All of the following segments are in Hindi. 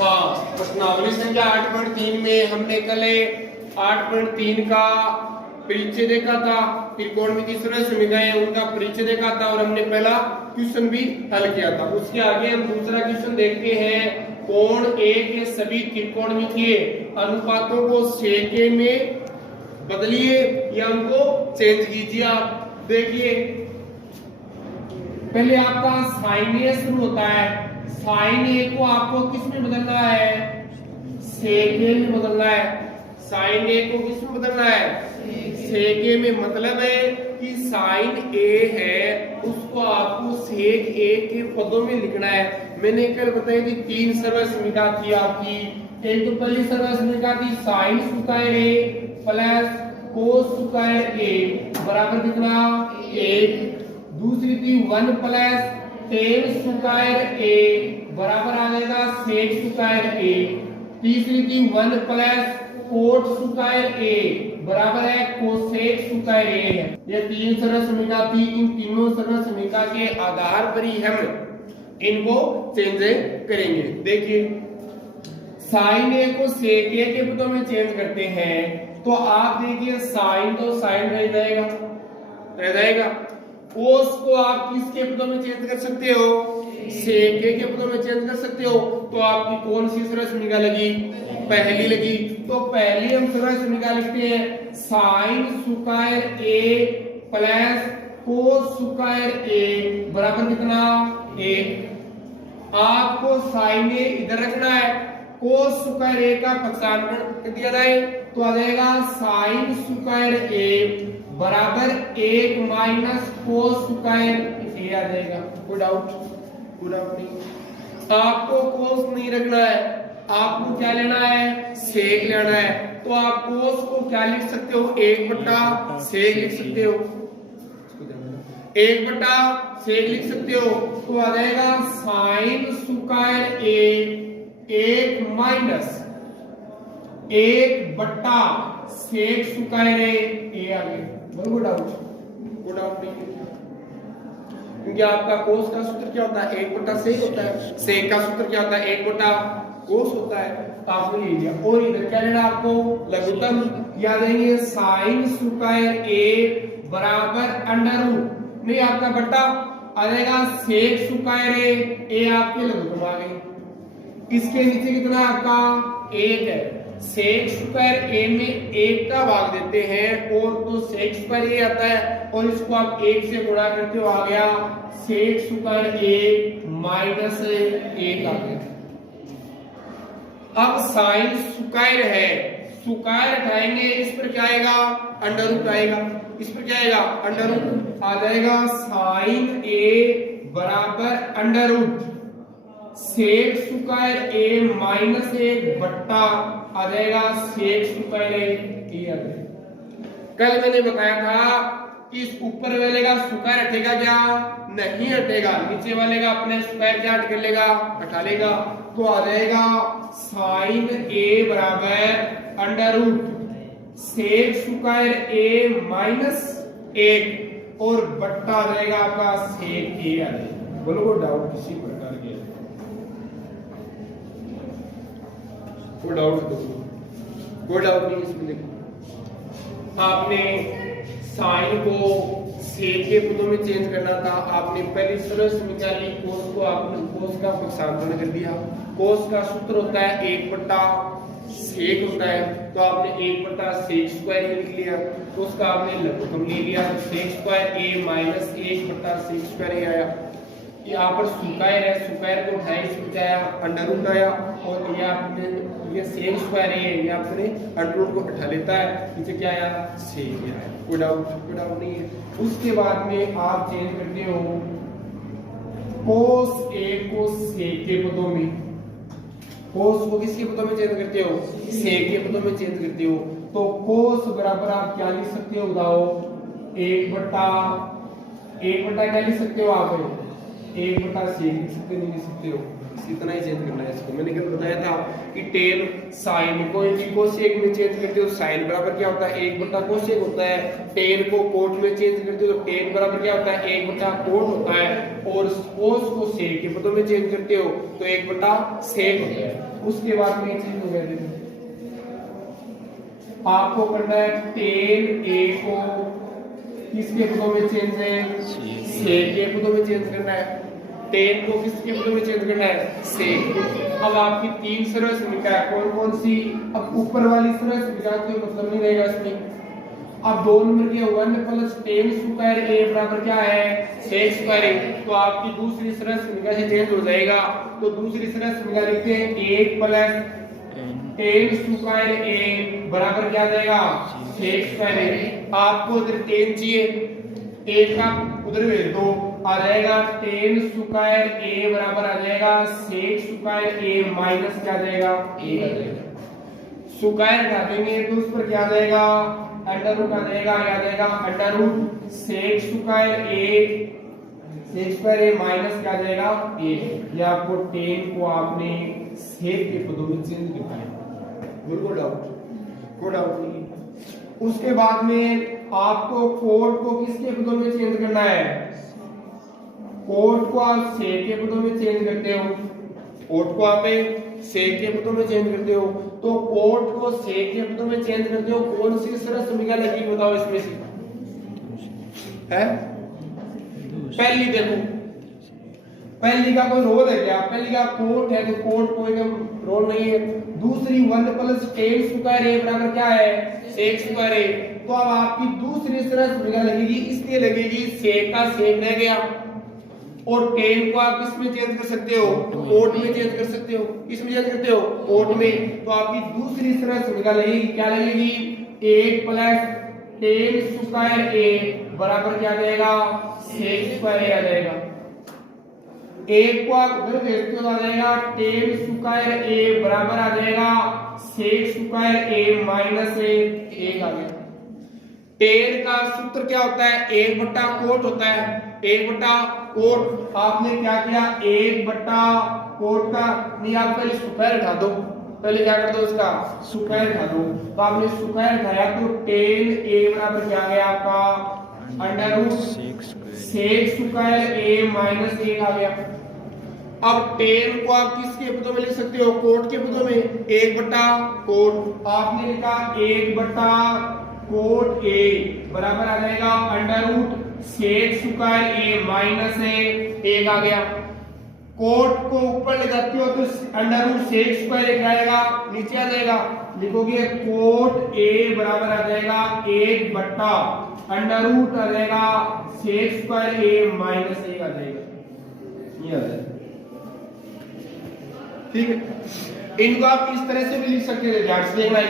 हाँ, प्रश्नावली संख्या 8.3 में हमने कल 8.3 का परिचय देखा था, त्रिकोणमितीय सरल समीकरण उनका परिचय देखा था और हमने पहला क्वेश्चन भी हल किया था। उसके आगे हम दूसरा क्वेश्चन देखते हैं। कोण ए के सभी त्रिकोणमितीय अनुपातों को सेके में बदलिए या उनको चेंज कीजिए। आप देखिए, पहले आपका साइन ए शुरू होता है। साइन ए को आपको किस में बदलना है? सेके में बदलना है। साइन ए को किस में बदलना है? सेके में। मतलब है कि साइन ए है उसको आपको सेक ए के पदों में लिखना है। मैंने कल बताई थी 3 सरल समीकरण थी आपकी। एक तो पहली सरल समीकरण थी साइन स्क्वायर ए प्लस कोस स्क्वायर ए बराबर कितना? 1। दूसरी थी 1 प्लस टेन स्क्वायर ए बराबर आ जाएगा सेक स्क्वायर ए। तीसरी थी 1 प्लस कोट स्क्वायर ए बराबर है कोसेक स्क्वायर ए है। ये 3 सरल समीकरण थी। इन तीनों सरल समीकरण के आधार पर ही हम इनको चेंज करेंगे। देखिए, साइन ए को सेक ए के पदों में चेंज करते हैं तो आप देखिए साइन तो साइन रह जाएगा। कोस को आप किसके पदों में चेंज कर सकते हो? सेक ए के पदों में चेंज कर सकते हो। तो आपकी कौन सी सरल समीकरण लगी? पहली लगी। तो पहली हम सरल समीकरण लिखते हैं साइन स्क्वायर ए प्लस कोस स्क्वायर ए बराबर कितना? 1। आपको साइन ए इधर रखना है, कोस स्क्वायर ए का पक्षांतर कर दिया जाए तो आ जाएगा साइन स्क्वायर ए बराबर 1 माइनस कोस स्क्वायर ए आ जाएगा। कोई डाउट नहीं। आपको कोस नहीं रखना है, आपको क्या लेना है? सेक लेना है। तो आप कोस को क्या लिख सकते हो? 1 सेक लिख सकते हो। 1 सेक लिख सकते हो तो आ जाएगा साइन स्क्वायर ए 1 माइनस 1 सेक स्क्वायर ए आ गया। कोई डाउट नहीं, क्योंकि आपका कोस का सूत्र क्या होता है? 1 सेक होता है। सेक का सूत्र क्या होता है? 1 कोस होता है। तो आपने ले लिया। और इधर क्या लेना आपको? लघुत्तम। याद देंगे साइन स्क्वायर ए बराबर अंडर रूट नहीं, आपका बट्टा आ जाएगा सेक स्क्वायर ए आपके लघुत्तम आ गई। इसके नीचे कितना आपका? 1 है। सेक स्क्वायर ए में 1 का भाग देते हैं और तो सेक स्क्वायर ए आता है और इसको आप 1 से गुणा करते हो, आ गया सेक स्क्वायर ए माइनस 1 आ गया। अब साइन स्क्वायर है, स्क्वायर हटाएंगे, इस पर क्या आएगा? अंडर रूट आएगा। इस पर क्या आएगा? अंडर रूट आ जाएगा। साइन ए बराबर under root sec square a minus 1 बट्टा आ जाएगा सेक स्क्वायर ए आ जाएगा। कल मैंने बताया था कि इस ऊपर वाले का स्क्वायर हटेगा क्या? नहीं हटेगा। नीचे वाले का अपने स्क्वायर क्या हट कर लेगा? हटा लेगा। तो आ जाएगा साइन ए बराबर under root sec square a minus 1 और बट्टा आ जाएगा आपका सेक ए आ जाएगा। बोलो कोई डाउट किसी प्रकार के? कोई डाउट नहीं इसमें। देखो, आपने साइन को सेक के पदों में चेंज करना था। आपने पहली सरल समीकरण ली, कोस को आपने कोस का पक्षांतरण कर दिया। कोस का सूत्र होता है 1 सेक होता है, तो आपने 1 सेक स्क्वायर में लिख लिया। तो उसका आपने लघुत्तम ले लिया, सेक square a minus 1 sec square ए आया। यहाँ पर स्क्वायर है, स्क्वायर को उठाया, इसमें क्या आया? अंडर रूट आया। और ये आपने ये सेक स्क्वायर है, ये आपने अंडर रूट को उठा लेता है, नीचे क्या आया? सेक आया। कोई डाउट नहीं है। उसके बाद में आप चेंज करते हो कोस ए को सेक के पदों में। कोस को किसके पदों में चेंज करते हो? सेक के पदों में चेंज करते हो। तो कोस बराबर आप क्या लिख सकते हो? बताओ। 1 क्या लिख सकते हो आप? 1 सेक लिख सकते नहीं लिख सकते हो? इतना ही चेंज करना है इसको। मैंने कल बताया था कि टेन साइन को कोसेक में चेंज करते हो साइन बराबर क्या होता है 1 बटा कोसेक होता है। टेन को कोट में चेंज करते हो तो टेन बराबर क्या होता है 1 बटा कोट होता है। और कोस को सेक के पदों में चेंज करते हो तो 1 बटा सेक होता है। उसके बाद में चेंज हो गया आपको करना है टेन ए को किसके पदों में चेंज है सेक के पदों में चेंज करना है। टेन को किसके पदों में चेंज करना है सेक। अब आपकी तीन सरल समीकरण है कौन कौन सी। अब ऊपर वाली सरल समीकरण कोई मतलब नहीं रहेगा इसमें। अब 2 नंबर के 1 प्लस टेन स्क्वायर ए बराबर क्या है सेक स्क्वायर ए। तो आपकी दूसरी सरल समीकरण से चेंज हो जाएगा। तो दूसरी सरल समीकरण लिखते हैं 1 प्लस टेन स्क्वायर ए बराबर क्या आ जाएगा सेक स्क्वायर ए। आपको इधर टेन चाहिए एक का उधर भेज दो आ जाएगा टेन स्क्वायर ए बराबर आ जाएगा सेक स्क्वायर ए माइनस क्या आ जाएगा ए आ जाएगा। स्क्वायर हटा देंगे तो उस पर क्या आ जाएगा अंडर रूट आ जाएगा आ जाएगा under root sec square a minus क्या आ जाएगा ए। ये आपको टेन को आपने सेक के पदों में चेंज करना है। कोई डाउट नहीं। उसके बाद में आपको कोट को किसके पदों में चेंज करना है। कोट को आप सेक के पदों में चेंज करते हो। कोट को आप सेक के पदों में चेंज करते हो तो कोट को सेक के पदों में चेंज करते हो। कौन सी सरल समीकरण लगेगी बताओ इसमें से है। पहली देखो पहली का कोई रोल है क्या। पहली का कोट है तो कोट कोई रोल नहीं है। दूसरी 1 प्लस टेन स्क्वायर ए बराबर क्या है सेक स्क्वायर ए। तो अब आपकी दूसरी सरल समीकरण लगेगी इसलिए लगेगी सेक का सेक रह गया और टेन को आप किस में चेंज कर सकते हो कोट में चेंज कर सकते हो। किस में चेंज करते हो कोट में। तो आपकी दूसरी सरल समीकरण लगेगी क्या लगेगी 1 प्लस टेन स्क्वायर ए बराबर क्या आ जाएगा सेक स्क्वायर ए आ जाएगा। एक को आप उधर भेजते हो आ जाएगा टेन स्क्वायर ए बराबर आ जाएगा सेक स्क्वायर ए माइनस ए एक आ गया। टेन का सूत्र क्या होता है 1 बटा कोट होता है 1 बटा कोट। आपने क्या किया 1 बटा कोट का नहीं आप पहले स्क्वायर उठा दो। पहले क्या कर दो उसका स्क्वायर उठा दो। तो आपने स्क्वायर उठाया तो टेन ए बराबर क्या आ गया आपका under root sec square a minus ए आ गया। अब टेन को आप किसके पदों में लिख सकते हो कोट के पदों में 1 बटा कोट। आपने लिखा 1 बटा कोट ए बराबर आ जाएगा under root sec square a minus ए एक आ गया। कोट को ऊपर ले जाते हो तो अंडर रूट सेक स्क्वायर एक आएगा नीचे आ जाएगा। लिखोगे कोट ए बराबर आ जाएगा 1 बटा अंडर रूट आ जाएगा सेक स्क्वायर ए माइनस एक आ जाएगा। ये आ जाएगा ठीक है। इनको आप इस तरह से भी लिख सकते थे ध्यान से देखना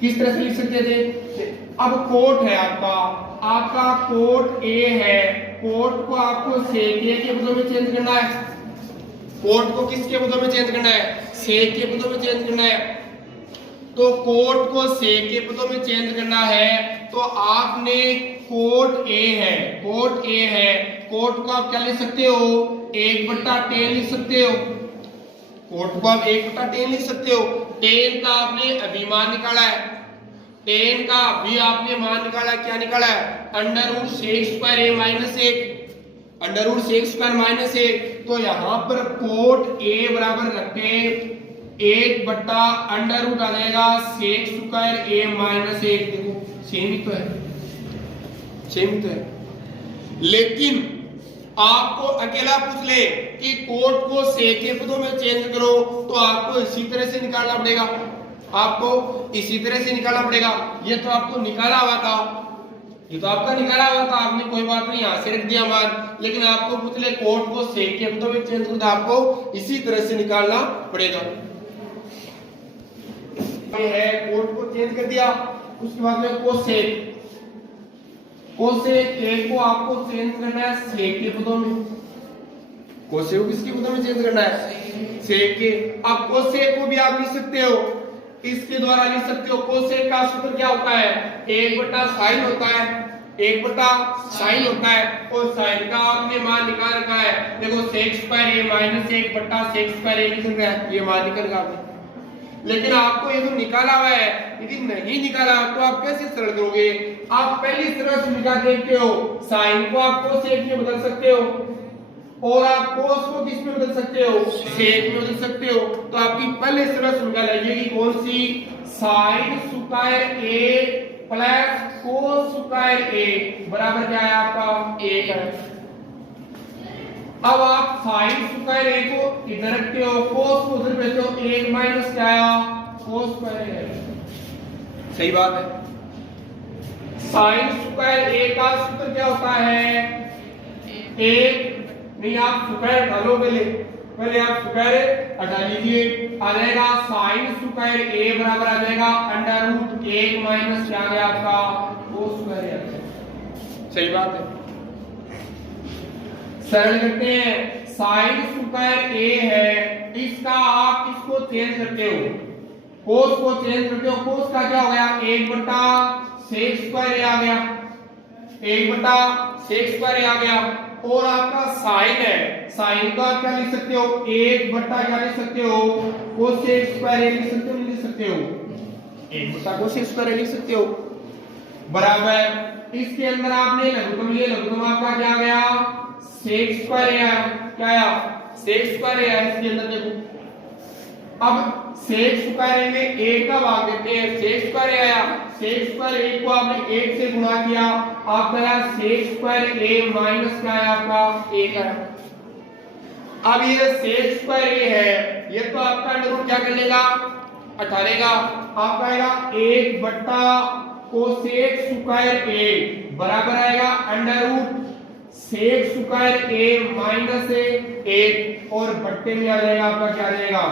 किस तरह से लिख सकते थे। अब कोट है आपका कोट ए है। कोट को आपको सेक ए के पदों में चेंज करना है। कोट को किसके पदों में चेंज करना है सेक के पदों में चेंज करना है। तो कोट को सेक के पदों में चेंज करना है तो आपने कोट ए है कोट को आप क्या लिख सकते हो 1 बटा टेन लिख सकते हो। कोट को आप 1 बटा टेन लिख सकते हो। टेन का आपने अभी मान निकाला है। टेन का अभी आपने मान निकाला क्या निकाला है under root sec square a minus 1 under root sec square minus 1। तो यहाँ पर कोट ए बराबर रखते 1 बटा अंडर रूट आ जाएगा सेक स्क्वायर ए माइनस 1। देखो सेम ही तो है लेकिन आपको अकेला पूछ ले कि कोट को सेक के पदों में चेंज करो तो आपको इसी तरह से निकालना पड़ेगा। ये तो आपको निकाला हुआ था आपने कोई बात नहीं यहां से रख दिया मान। लेकिन आपको पूछ ले कोट को सेक के पदों में चेंज करो तो आपको इसी तरह से निकालना पड़ेगा। ये है कोट को चेंज कर दिया। उसके बाद में कोसेक ए को आपको चेंज करना है सेक के पदों में। कोसेक को किसके पदों में चेंज करना है सेक के। अब कोसेक को भी आप लिख सकते हो इसके द्वारा लिख सकते हो। कोसेक का सूत्र क्या होता है 1 बटा साइन होता है एक बटा साइन होता है और साइन का आपने मान निकाल रखा है। देखो सेक स्क्वायर ए माइनस 1 बटा सेक स्क्वायर ए निकल रहा है, ये मान निकल रहा है। लेकिन आपको ये जो निकाला हुआ है, यदि नहीं निकाला तो आप कैसे सरल करोगे? आप पहली सरल समीकरण देखते हो, साइन को आप कोसेक में बदल सकते हो और आप कोस को किस में बदल सकते हो? सेक में बदल सकते हो। तो आपकी पहले सरल समीकरण लगेगी कौन सी? साइन स्क्वायर ए प्लस कोस स्क्वायर ए बराबर क्या है आपका? 1 है। अब आप साइन स्क्वायर ए को इधर रखते हो, कोस को उधर भेजते हो, 1 माइनस क्या आया? कोस स्क्वायर ए। सही बात है। साइन स्क्वायर ए का सूत्र क्या होता है? 1 नहीं, आप स्क्वायर हटा लो, पहले आप स्क्वायर हटा लीजिए, आ जाएगा साइन स्क्वायर ए बराबर आ जाएगा अंडर रूट 1 माइनस क्या आ गया आपका? कोस स्क्वायर ए। सही बात है। सरल करते हैं, साइन स्क्वायर ए है, इसका आप इसको चेंज करते हो, कोस को चेंज करते हो, कोस का क्या हो गया? 1 बटा सेक स्क्वायर ए आ गया, 1 बटा सेक स्क्वायर ए आ गया। और आपका साइन है, साइन का आप क्या लिख सकते हो? 1 बटा क्या लिख सकते हो? कोसेक स्क्वायर ए लिख सकते हो, नहीं लिख सकते हो? 1 बटा कोसेक स्क्वायर ए लिख सकते हो बराबर। इसके अंदर आपने लघुत्तम लिए, लघुत्तम आपका क्या आ गया? सेक स्क्वायर आया, क्या आया? सेक स्क्वायर आया। इसके अंदर देखो, अब सेक स्क्वायर में 1 का भाग देते हैं, सेक स्क्वायर आया, सेक स्क्वायर 1 को आपने 1 से गुणा किया, आपका आया सेक स्क्वायर ए माइनस क्या है आपका? 1 है। अब ये सेक स्क्वायर ए है, ये तो आपका अंडर रूट क्या कर लेगा? हटा लेगा, आपका आएगा 1 बटा कोसेक स्क्वायर ए बराबर आएगा under root sec square a minus 1 और बट्टे में आ जाएगा आपका क्या आ जाएगा?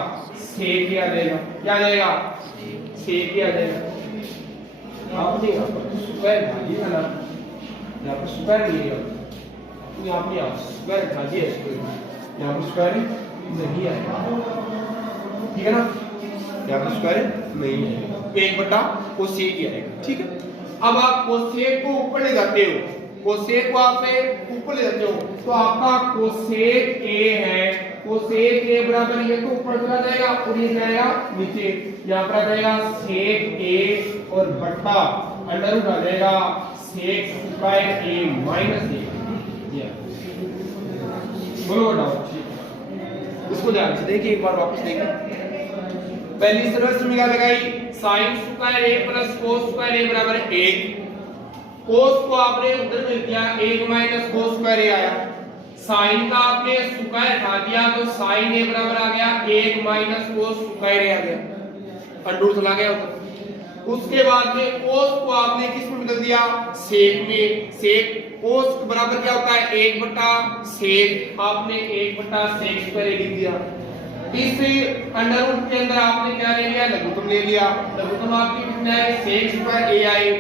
सेक आ जाएगा। क्या आ जाएगा? सेक आ जाएगा। आपने यहाँ पर स्क्वायर भाजिएगा ना, यहाँ पर स्क्वायर नहीं आएगा, यहाँ पे आप स्क्वायर भाजिए इसको, यहाँ पर स्क्वायर नहीं आएगा, ठीक है ना? यहाँ पर स्क्वायर नहीं आएगा, 1 बटा कोसेक ही आएगा, ठीक है। अब आप कोसेक को ऊपर ले जाते हो, कोसेक को आपने ऊपर ले जाते हो, तो आपका कोसेक ए है, कोसेक ए बराबर ये तो ऊपर चला जाएगा और ये जाएगा नीचे, यहाँ पर आ जाएगा सेक ए और बट्टा अंडर रूट आ जाएगा सेक स्क्वायर ए माइनस 1। बोलो डाउट, इसको ध्यान से देखिए, एक बार वापस देखिए। पहली सरल समीकरण लगाई, साइन स्क्वायर ए प्लस कोस स्क्वायर ए बराबर 1। कोस को आपने उधर में दिया, 1 माइनस कोस स्क्वायर ए आया। साइन का आपने स्क्वायर हटा दिया तो साइन ए बराबर आ गया 1 माइनस कोस स्क्वायर ए आ गया, अंडर चला गया उधर। उसके बाद में कोस को आपने किस में बदल दिया? सेक में। सेक कोस बराबर क्या होता है? 1 बटा सेक, आपने 1 बटा सेक स्क्वायर ए लिख दिया। इस अंडर रूट के अंदर आपने क्या ले लिया? लघुत्तम ले लिया। लघुत्तम आपकी कितना है? सेक स्क्वायर ए आए,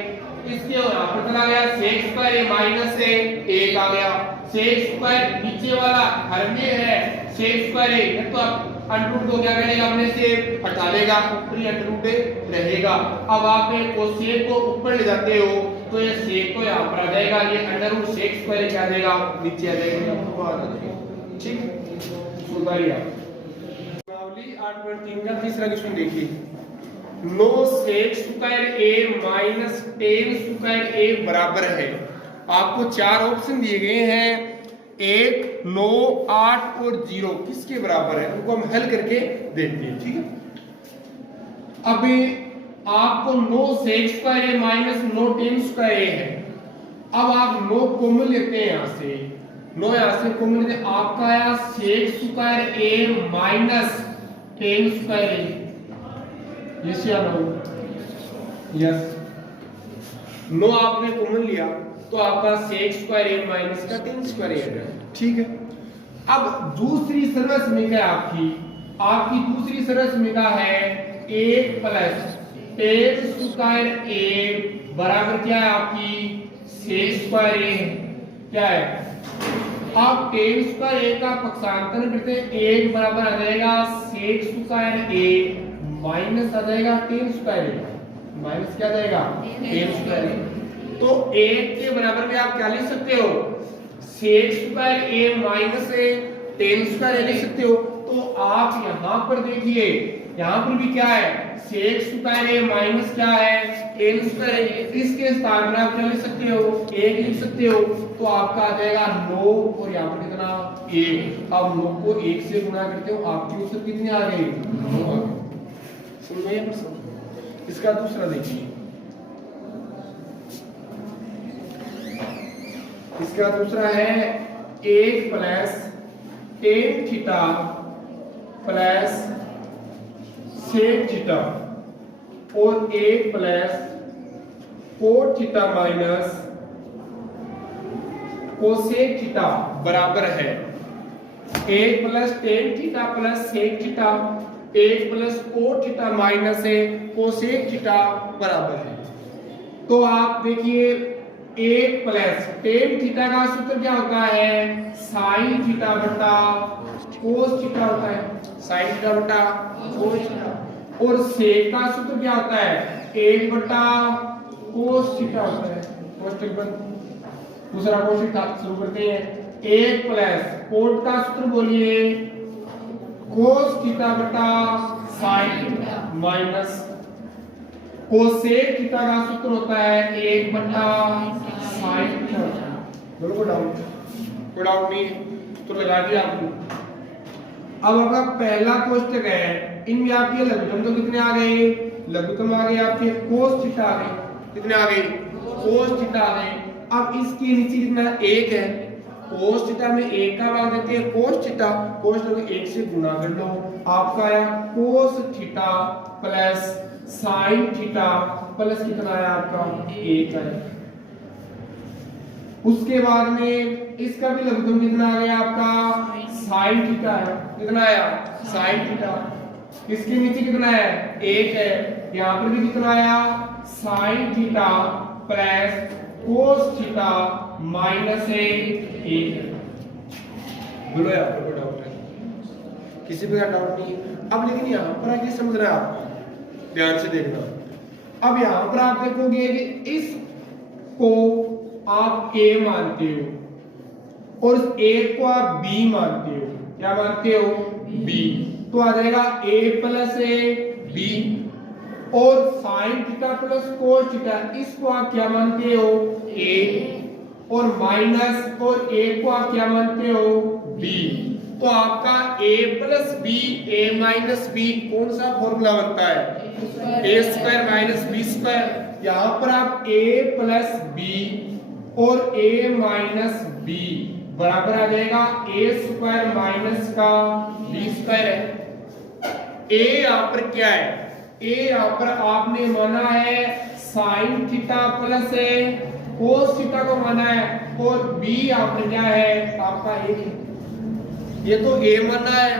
इसके यहाँ पर चला गया सेक स्क्वायर ए माइनस से 1 आ गया। सेक स्क्वायर नीचे वाला हर में है, सेक स्क्वायर ए तो आप अंडर रूट को क्या करेगा? अपने से हटा लेगा, ऊपरी अंडर रूट रहेगा। अब आप कोसेक को ऊपर ले जाते हो तो ये सेक को यहाँ पर आ जाएगा, ये अंडर रूट सेक स्क्वायर क्या आ जाएगा? नीचे आ जाएगा, आपको आ जाएगा, ठीक है। सुधारिए आप 8.3 का तीसरा क्वेश्चन देखिए। No sec square a minus ten square ए बराबर है। आपको 4 ऑप्शन दिए गए हैं, 1, 9, 8 और 0 किसके बराबर है? उनको हम हल करके देखते हैं, ठीक है। अभी आपको no sec square a minus no ten square ए है। अब आप नो कॉमन लेते हैं, यहां से नो यहां से कॉमन लेते हैं, आपका आया सेक square a minus ten square A, yes या नो? यस। नो आपने कॉमन लिया तो आपका सेक स्क्वायर ए माइनस का टेन स्क्वायर ए है, ठीक है। अब दूसरी सरल समीकरण आपकी दूसरी सरल समीकरण है 1 प्लस टेन स्क्वायर ए बराबर क्या है? आपकी सेक स्क्वायर ए क्या है? आप टेन स्क्वायर ए का पक्षांतर करते हैं, 1 बराबर आ जाएगा सेक स्क्वायर ए माइनस आ जाएगा टेन स्क्वायर ए, माइनस क्या आ जाएगा? टेन स्क्वायर ए। तो 1 के बराबर में आप क्या लिख सकते हो, सेक square a minus A ten square ए लिख सकते हो। तो आप यहां पर देखिए, यहां पर भी क्या है, सेक स्क्वायर ए माइनस क्या है, टेन स्क्वायर ए। इसके स्थान पर आप क्या लिख सकते हो, 1 लिख सकते हो। तो आपका आ जाएगा 9 और यहाँ पर कितना 1। अब 9 को 1 से गुणा करते हो, आपकी उत्तर कितने आ गए, 9 आ गए। सुन रहे हैं प्रश्न। इसका दूसरा देखिए, इसका दूसरा है 1 plus tan theta plus sec theta और 1 plus cot theta minus cosec theta बराबर है 1 plus tan theta plus sec theta, 1 plus cot theta minus cosec theta बराबर है। तो आप देखिए 1 प्लस टेन थीटा का सूत्र क्या होता है, साइन थीटा बटा कोस थीटा होता है, साइन थीटा बटा कोस थीटा। और सेक का सूत्र क्या होता है, 1 बटा कोस थीटा होता है। कोष्टक बंद। दूसरा कोष्टक शुरू करते हैं। 1 प्लस कोट का सूत्र बोलिए, कोस थीटा बटा sine theta minus cosec theta का सूत्र होता है 1 बटा साइन थीटा। बोलो कोई डाउट नहीं है तो लगा दिया आपने। अब आपका पहला कोष्टक है, इनमें आपके लघुत्तम तो कितने आ गए, लघुत्तम आ गए आपके कोस थीटा आ गए, कितने आ गए, कोस थीटा आ गए। अब इसके नीचे कितना 1 है, कोस थीटा में 1 का मान देते हैं कोस थीटा, कोस थीटा को 1 से गुणा कर लो, आपका आया cos theta plus sine theta plus कितना आया आपका 1 है। उसके बाद में इसका भी लघुत्तम कितना आ गया आपका साइन थीटा है, कितना आया साइन थीटा। इसके नीचे कितना है 1 है, यहाँ पर भी कितना आया sine theta plus cos theta minus 1 है। बोलो यार कोई डाउट है, किसी भी का डाउट नहीं। अब लेकिन यहाँ पर आगे समझ रहा है आप, ध्यान से देखना। अब यहाँ पर आप देखोगे कि इस को आप A मानते हो और इस A को आप B मानते हो, क्या मानते हो B। तो आ जाएगा A प्लस A B और sine theta plus cos theta, इसको आप क्या मानते हो A और माइनस और A को आप क्या मानते हो B। तो आपका A plus B A minus B कौन सा फॉर्मूला बनता है, A square minus B square. यहाँ पर आप A प्लस B और A माइनस B बराबर आ जाएगा A स्क्वायर माइनस का B स्क्वायर है। A यहाँ पर क्या है, A यहाँ पर आपने माना है sine theta plus cos theta को माना है और B यहाँ पर क्या है आपका 1 है। ये तो A माना है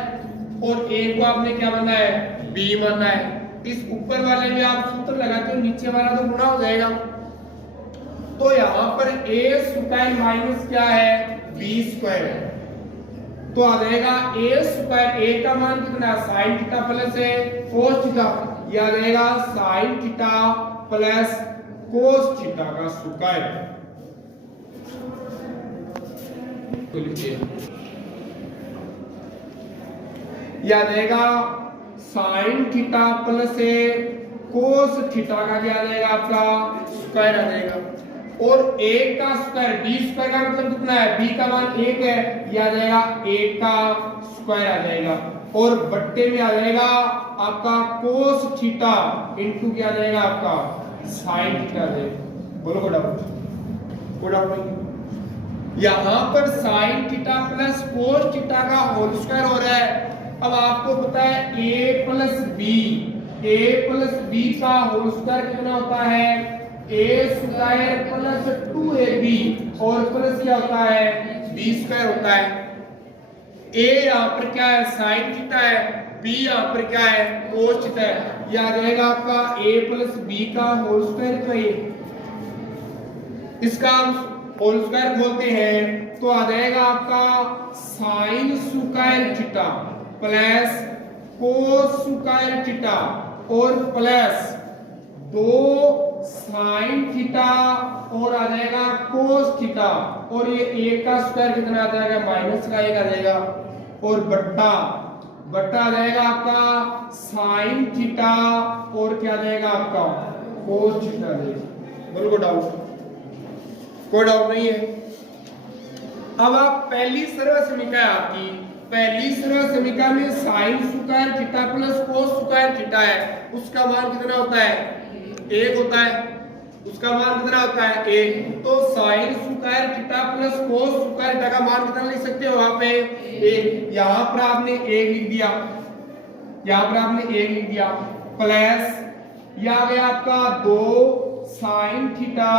और A को आपने क्या माना है B माना है। इस ऊपर वाले में आप सूत्र लगाते हो, नीचे वाला तो गुणा हो जाएगा। तो यहाँ पर A स्क्वायर माइनस क्या है B स्क्वायर है। तो आ जाएगा A स्क्वायर, A का मान कितना sine theta plus cos theta, यह आ जाएगा sine theta plus cos theta का स्क्वायर। तो लिखिए यह आ जाएगा sine theta plus cos theta का क्या आ जाएगा आपका स्क्वायर आ जाएगा। और 1 का स्क्वायर B स्क्वायर का मतलब कितना है, B का मान 1 है, यह आ जाएगा 1 का स्क्वायर आ जाएगा और बट्टे में आ जाएगा आपका कोस थीटा इनटू क्या आ जाएगा आपका साइन थीटा आ जाएगा। बोलो कोई डाउट नहीं। यहां पर sine theta plus cos theta का होल स्क्वायर हो रहा है। अब आपको पता है A प्लस B का होल स्क्वायर कितना होता है A स्क्वायर प्लस 2AB और प्लस क्या होता है B स्क्वायर होता है। A यहाँ पर क्या है साइन थीटा है, B यहाँ पर क्या है कोस थीटा है। यह आ जाएगा आपका A प्लस B का होल स्क्वायर तो ये इसका हम होल स्क्वायर बोलते हैं। तो आ जाएगा आपका sine square theta plus cos square theta और प्लस 2 साइन थीटा और आ जाएगा कोस थीटा, और ये एक का स्क्वायर कितना आ जाएगा, माइनस का एक आ जाएगा, और बट्टा बट्टा आ जाएगा आपका साइन थीटा और क्या आ जाएगा आपका कोस थीटा आ जाएगा। बोलो कोई डाउट नहीं है। अब आप पहली सरल समीकरण आपकी पहली सरल समीकरण में sine square theta plus cos square theta है, उसका मान कितना होता है, एक होता है। उसका मान कितना होता है, एक। तो sine square theta plus cos square theta का मान कितना लिख सकते हो वहां पे, एक। यहां पर आपने एक लिख दिया, यहां पर आपने एक लिख दिया, प्लस यह आ गया आपका 2 साइन थीटा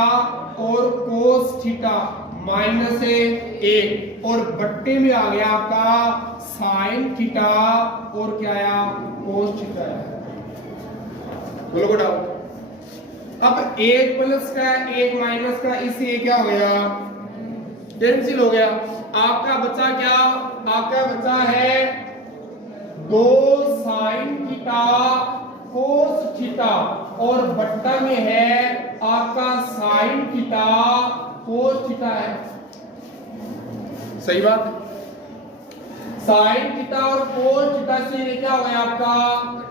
और कोस थीटा माइनस 1, और बट्टे में आ गया आपका साइन थीटा और क्या आया, कोस थीटा आया। बोलो को डाउट। अब एक प्लस का एक माइनस का, इससे क्या हो गया, कैंसिल हो गया। आपका बचा क्या, आपका बचा है 2 साइन थीटा कोस थीटा, और बट्टा में है आपका साइन थीटा कोस थीटा है। सही बात। साइन थीटा और कोस थीटा से ये क्या हो गया, आपका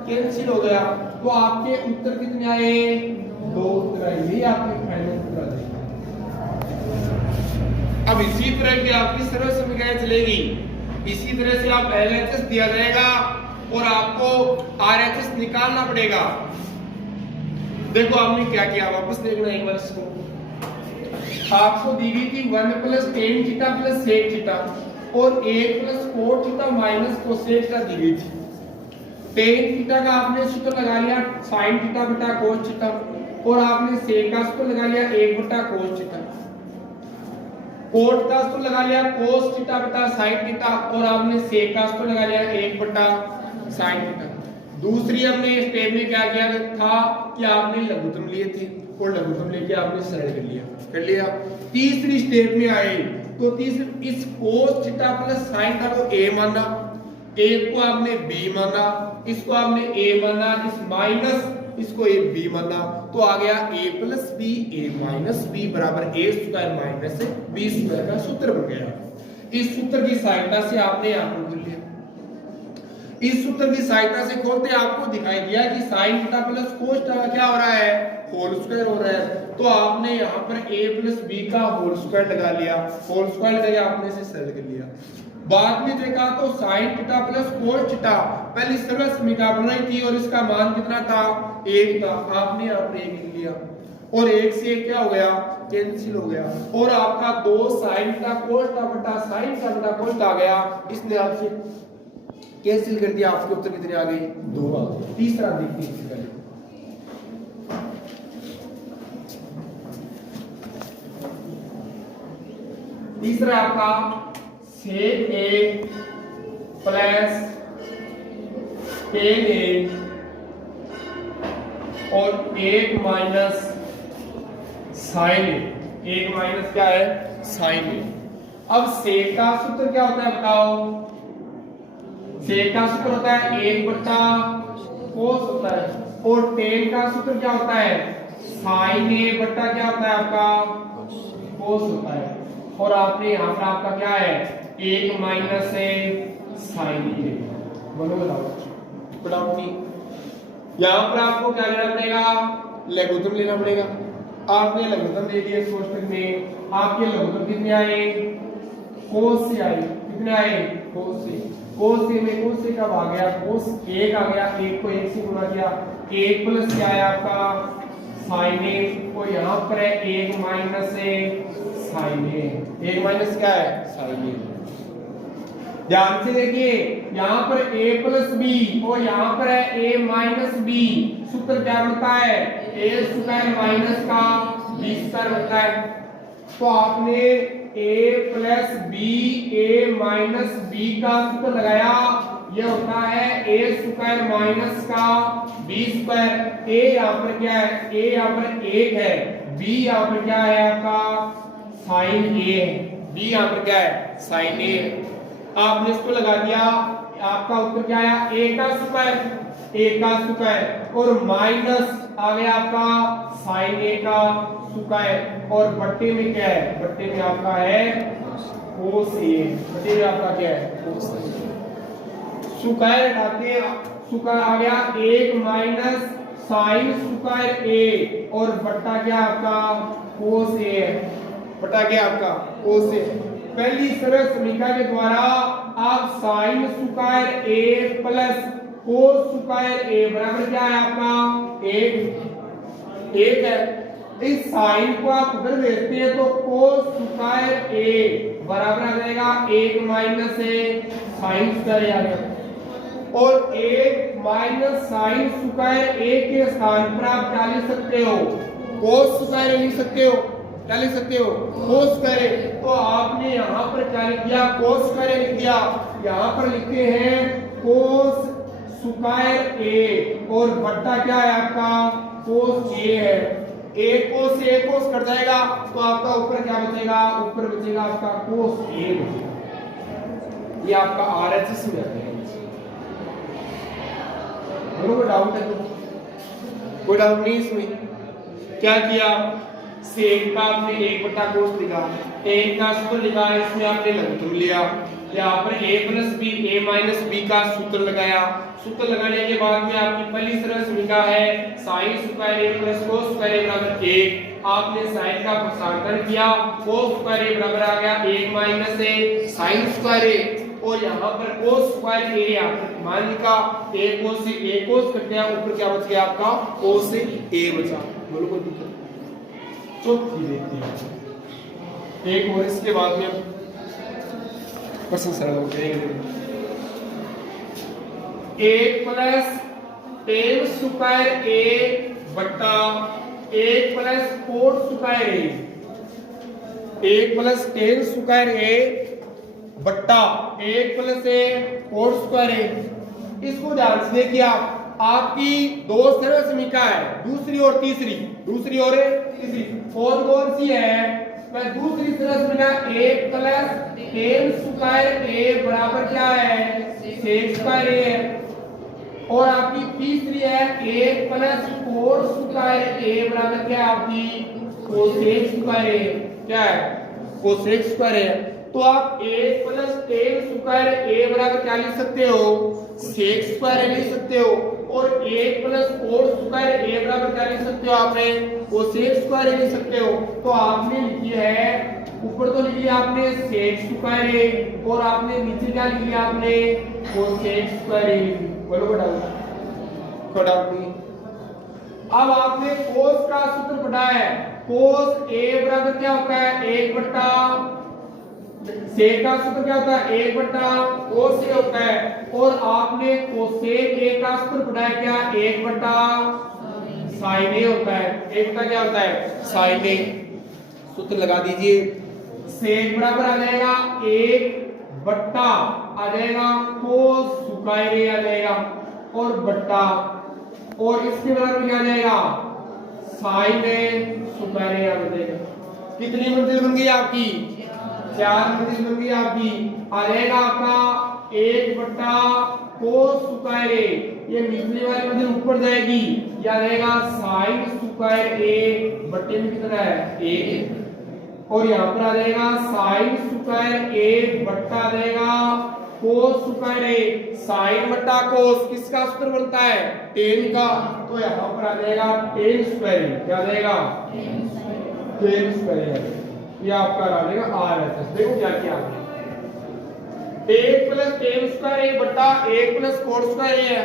कैंसिल हो गया। तो आपके उत्तर कितने आए, 2 उत्तर आए। यही आपके फाइनल उत्तर आ जाएगा। अब इसी तरह की आपकी सरल समीकरण चलेगी। इसी तरह से आप LHS दिया जाएगा और आपको RHS निकालना पड़ेगा। देखो आपने क्या किया, वापस देखना एक बार इसको। आपको दी गई थी 1 plus tan theta plus sec theta, और 1 plus cot theta minus cosec theta दी गई थी। टेन थीटा का आपने सूत्र लगा लिया साइन थीटा बटा कोस थीटा, और आपने सेक का सूत्र लगा लिया 1 बटा कोस थीटा। कोट का सूत्र लगा लिया कोस थीटा बटा साइन थीटा, और आपने सेक का सूत्र लगा लिया 1 बटा साइन थीटा। दूसरी हमने स्टेप में क्या किया था कि आपने लघुत्तम लिए थे, और लघुत्तम लेके आपने सरल कर लिया। तीसरी स्टेप में आए तो तीसरी इस cos theta plus sine theta को a माना, एक को आपने b माना, इसको आपने a माना, इस माइनस इसको a b माना, तो आ गया a plus b a minus b बराबर a square minus b square का सूत्र बन गया। इस सूत्र की सहायता से आपने यहाँ पर खोल लिया। इस सूत्र की सहायता से खोलते आपको दिखाई दिया कि sine theta plus cos theta क्या हो रहा है, होल स्क्वायर हो रहा है। तो आपने यहाँ पर a प्लस b का होल स्क्वायर लगा लिया, होल स्क्वायर लगा आपने इसे सरल कर लिया। बाद में देखा तो sine theta plus cos theta पहले सरल समीकरण बनाई थी, और इसका मान कितना था, 1 था। आपने यहाँ पर 1 लिख लिया, और 1 से क्या हो गया, कैंसिल हो गया, और आपका 2 साइन थीटा कोस थीटा बटा साइन थीटा बटा कोस थीटा आ गया। इसने आपसे कैंसिल कर दिया, आपके उत्तर कितने आ गए, 2 आ गए। तीसरा देखते हैं इसका। तीसरा आपका सेक a प्लस टेन a और 1 माइनस साइन a, 1 माइनस क्या है, साइन a। अब सेक का सूत्र क्या होता है बताओ, सेक का सूत्र होता है 1 बटा कोस होता है, और टेन का सूत्र क्या होता है, साइन a बटा क्या होता है आपका कोस होता है। और आपने यहाँ पर आपका क्या है, 1 माइनस साइन a। बोलो बताओ नहीं। यहाँ पर आपको क्या लेना पड़ेगा, लघुत्तम लेना पड़ेगा। आपने लघुत्तम ले लिया कोष्ठक में, आपके लघुत्तम कितने आए, कोस से आए, कितने आए, कोस से। कोस से में कोस से कब आ गया, कोस 1 आ गया, 1 को 1 से गुणा किया, 1 प्लस क्या है आपका साइन a, और यहाँ पर है 1 माइनस साइन a। 1 माइनस क्या है, साइन a। ध्यान से देखिए, यहाँ पर a प्लस b और यहाँ पर है a माइनस b। सूत्र क्या बनता है, a स्क्वायर माइनस का b स्क्वायर बनता है। तो आपने a plus b a minus b का सूत्र लगाया, यह होता है a स्क्वायर माइनस का b स्क्वायर। a यहाँ पर क्या है, a यहाँ पर 1 है, b यहाँ पर क्या है आपका साइन a, b यहाँ पर क्या है, साइन a। आपने इसको लगा दिया, आपका उत्तर क्या आया, a का स्क्वायर और माइनस आ गया आपका sin a का स्क्वायर और बट्टे में क्या है, बट्टे में आपका है cos a, बट्टे में आपका क्या है cos a। स्क्वायर हटाते हैं, स्क्वायर आ गया 1 माइनस साइन स्क्वायर a और बट्टा क्या आपका cos a है, बट्टा क्या आपका cos a। पहली सरल समीकरण के द्वारा आप sine square a plus cos square a बराबर क्या है आपका 1 है। इस साइन को आप उधर भेजते हैं तो cos स्क्वायर a बराबर आ जाएगा 1 माइनस a साइन स्क्वायर आ गया और 1 माइनस साइन स्क्वायर a के स्थान पर आप क्या लिख सकते हो, cos स्क्वायर लिख सकते हो, क्या लिख सकते हो cos स्क्वायर। तो आपने यहाँ पर क्या लिख दिया, cos स्क्वायर लिख दिया, यहाँ पर लिखते हैं cos स्क्वायर a और बट्टा क्या है आपका cos a है। a cos से a cos कट जाएगा तो आपका ऊपर क्या बचेगा, ऊपर बचेगा आपका cos a बचेगा। ये आपका RHS में है। कोई डाउट है, कोई डाउट नहीं इसमें। क्या किया, सेक का आपने 1/cos लिखा, एक का सूत्र लिखा, इसमें आपने लघुत्तम लिया, यहाँ पर a plus b a minus b का सूत्र लगाया। सूत्र लगाने के बाद में आपकी पहली सरल समीकरण है sine square a plus cos square a बराबर 1। आपने साइन का भाषांतरण किया, cos स्क्वायर a बराबर आ गया 1 minus a sine square a और यहाँ पर cos स्क्वायर a आपने मान लिखा, a cos से a cos कट गया, ऊपर क्या बच गया आपका cos से a बचा। बोलो कोई दिक्कत, चौथी देखते हैं एक और इसके बाद में प्रश्न सरल हो जाएंगे। 1 प्लस टेन स्क्वायर a बट्टा 1 plus coat square a, 1 plus ten square a बट्टा 1 plus a coat square a। इसको ध्यान से देखिए, आपकी दो सरल समीकरण है, दूसरी और तीसरी, दूसरी और तीसरी, कौन कौन सी है, मैं दूसरी सरल समीकरण 1 प्लस टेन स्क्वायर a बराबर क्या है सेक स्क्वायर a है और आपकी तीसरी है 1 प्लस कोट स्क्वायर a बराबर क्या है आपकी कोसेक स्क्वायर a, क्या है कोसेक स्क्वायर a। तो आप 1 प्लस टेन स्क्वायर a बराबर क्या लिख सकते हो, सेक स्क्वायर a लिख सकते हो और 1 प्लस कोट स्क्वायर a बराबर क्या लिख सकते हो, आपने कोसेक स्क्वायर a लिख सकते हो। तो आपने लिखी है, ऊपर तो लिख लिया आपने सेक स्क्वायर a और आपने नीचे क्या लिख लिया आपने कोसेक स्क्वायर a। बोलो कोई डाउट नहीं। अब आपने कोस का सूत्र पढ़ा है, कोस a बराबर क्या होता है 1 बट्टा सेक का सूत्र क्या होता है 1 बट्टा कोस a होता है और आपने कोसेक a का सूत्र पढ़ा है क्या 1 बट्टा साइन a होता है, 1 बट्टा क्या होता है साइन a। सूत्र लगा दीजिए, सेक बराबर आ जाएगा 1 बट्टा आ जाएगा कोस स्क्वायर a आ जाएगा और बट्टा और इसके बराबर क्या आ जाएगा साइन a स्क्वायर a आ जाएगा। कितनी मंजिल बन गई आपकी, 4 मंजिल बन गई आपकी। आ जाएगा आपका 1 बट्टा कोस स्क्वायर a, ये निचली वाली मंजिल ऊपर जाएगी, या रहेगा साइन स्क्वायर a बट्टे में कितना है 1 और यहाँ पर आ जाएगा साइन स्क्वायर a बट्टा आ जाएगा कोस स्क्वायर a। साइन बट्टा कोस किसका सूत्र बनता है टेन का, तो यहाँ पर आ जाएगा टेन स्क्वायर a, क्या आ जाएगा टेन स्क्वायर a। ये आपका आ जाएगा RHS। देखो क्या किया आपने, 1 प्लस टेन स्क्वायर a बट्टा 1 प्लस कोट स्क्वायर a है।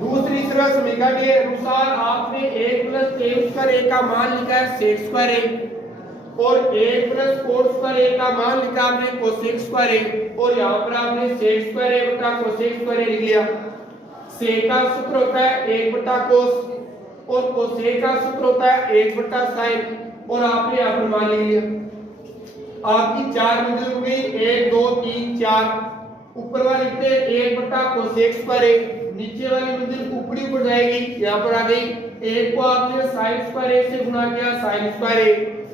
दूसरी सरल समीकरण के अनुसार आपने 1 प्लस टेन स्क्वायर a का मान लिखा है सेक स्क्वायर a और 1 प्लस कोट स्क्वायर a का मान लिखा आपने कोसेक स्क्वायर a और यहाँ पर आपने सेक स्क्वायर a बटा कोसेक स्क्वायर a लिख लिया। सेक का सूत्र होता है 1 बटा कोस और कोसेक का सूत्र होता है 1 बटा साइन और आपने यहाँ पर मान लिया। आपकी 4 मंजिल हो गई, 1 2 3 4। ऊपर वाले लिखते हैं 1 बटा कोसेक स्क्वायर a, नीचे वाली मंजिल ऊपरी ऊपर जाएगी, यहाँ पर आ गई 1 को आपने साइन स्क्वायर a से गुणा किया sine square a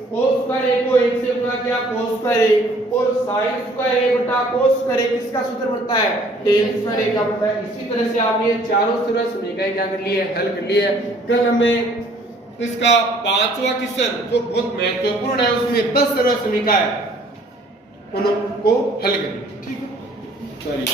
cos square a को 1 से गुणा किया cos स्क्वायर a और sin स्क्वायर a बटा cos स्क्वायर a किसका सूत्र बनता है tan स्क्वायर a का बनता है। इसी तरह से आपने ये चारों सरल समीकरण क्या कर लिए हल कर लिए। कल हमें इसका पांचवा क्वेश्चन जो बहुत महत्वपूर्ण है उसमें 10 सरल समीकरण है उनको हल करें। ठीक है, सॉरी।